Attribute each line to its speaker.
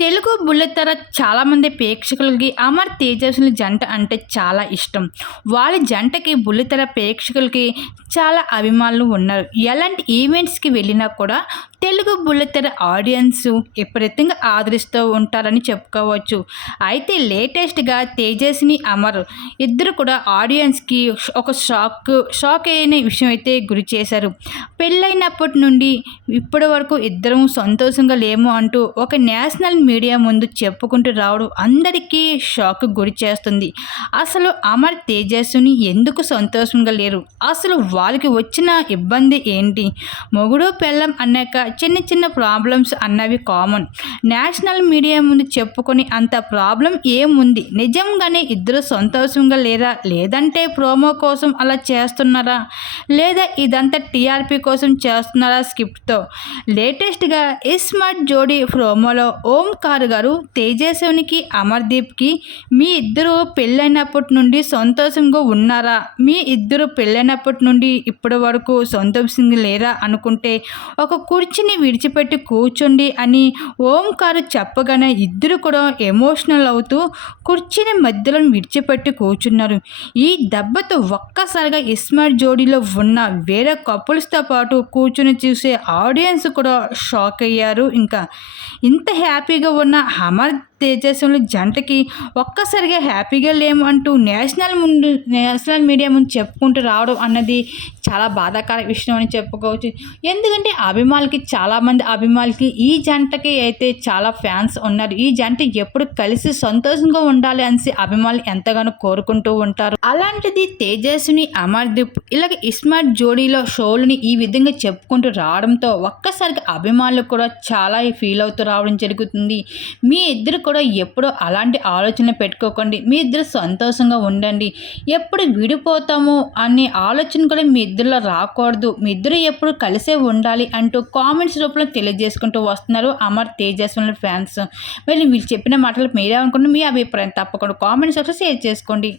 Speaker 1: తెలుగు బుల్లితెర చాలామంది ప్రేక్షకులకి అమర్ తేజస్వి జంట అంటే చాలా ఇష్టం. వాళ్ళ జంటకి బుల్లితెర ప్రేక్షకులకి చాలా అభిమానులు ఉన్నారు. ఎలాంటి ఈవెంట్స్కి వెళ్ళినా కూడా తెలుగు బుల్లెతెర ఆడియన్స్ విపరీతంగా ఆదరిస్తూ ఉంటారని చెప్పుకోవచ్చు. అయితే లేటెస్ట్గా తేజస్ని అమర్ ఇద్దరు కూడా ఆడియన్స్కి ఒక షాక్ షాక్ అయిన విషయం అయితే గురి చేశారు. పెళ్ళైనప్పటి నుండి ఇప్పటి వరకు ఇద్దరం సంతోషంగా లేము అంటూ ఒక నేషనల్ మీడియా ముందు చెప్పుకుంటూ రావడం అందరికీ షాక్ గురి చేస్తుంది. అసలు అమర్ తేజస్సుని ఎందుకు సంతోషంగా లేరు? అసలు వాళ్ళకి వచ్చిన ఇబ్బంది ఏంటి? మొగుడు పెళ్ళం అన్నాక చిన్న చిన్న ప్రాబ్లమ్స్ అన్నవి కామన్ నేషనల్ మీడియా ముందు చెప్పుకొని అంత ప్రాబ్లం ఏముంది? నిజంగానే ఇద్దరు సంతోషంగా లేరా? లేదంటే ప్రోమో కోసం అలా చేస్తున్నారా? లేదా ఇదంతా టీఆర్పీ కోసం చేస్తున్నారా స్క్రిప్ట్తో? లేటెస్ట్గా ఇస్మార్ట్ జోడీ ప్రోమోలో ఓంకార్ గారు తేజస్వినికి అమర్దీప్కి మీ ఇద్దరు పెళ్ళైనప్పటి నుండి సంతోషంగా ఉన్నారా? మీ ఇద్దరు పెళ్ళైనప్పటి నుండి ఇప్పటి వరకు సంతోషంగా లేరా అనుకుంటే ఒక కుర్చీని విడిచిపెట్టి కూర్చోండి అని ఓంకారు చెప్పగానే ఇద్దరు కూడా ఎమోషనల్ అవుతూ కుర్చీని మధ్యలో విడిచిపెట్టి కూర్చున్నారు. ఈ దెబ్బతో ఒక్కసారిగా ఇస్మార్ట్ జోడీలో ఉన్న వేరే కపుల్స్తో పాటు కూర్చుని చూసే ఆడియన్స్ కూడా షాక్ అయ్యారు. ఇంకా ఇంత హ్యాపీగా ఉన్న అమర్ తేజస్సులు జంటకి ఒక్కసారిగా హ్యాపీగా లేము అంటూ నేషనల్ ముందు నేషనల్ మీడియా ముందు చెప్పుకుంటూ రావడం అన్నది చాలా బాధాకర విషయం అని చెప్పుకోవచ్చు. ఎందుకంటే అభిమానులకి చాలామంది అభిమానులకి ఈ జంటకి అయితే చాలా ఫ్యాన్స్ ఉన్నారు. ఈ జంట ఎప్పుడు కలిసి సంతోషంగా ఉండాలి అనేసి అభిమానులు ఎంతగానో కోరుకుంటూ ఉంటారు. అలాంటిది తేజస్విని అమర్దీప్ ఇలాగ ఇస్మార్ట్ జోడీలో షోలని ఈ విధంగా చెప్పుకుంటూ రావడంతో ఒక్కసారిగా అభిమానులు కూడా చాలా ఫీల్ అవుతూ రావడం జరుగుతుంది. మీ ఇద్దరు కూడా ఎప్పుడూ అలాంటి ఆలోచన పెట్టుకోకండి. మీ ఇద్దరు సంతోషంగా ఉండండి. ఎప్పుడు విడిపోతాము అనే ఆలోచన కూడా మీ ఇద్దరిలో రాకూడదు. మీ ఇద్దరు ఎప్పుడు కలిసే ఉండాలి అంటూ కామెంట్స్ రూపంలో తెలియజేసుకుంటూ వస్తున్నారు అమర్ తేజస్వని ఫ్యాన్స్. మరి వీళ్ళు చెప్పిన మాటలు మీరే అనుకుంటే మీ అభిప్రాయం తప్పకుండా కామెంట్స్ సెక్షన్ షేర్ చేసుకోండి.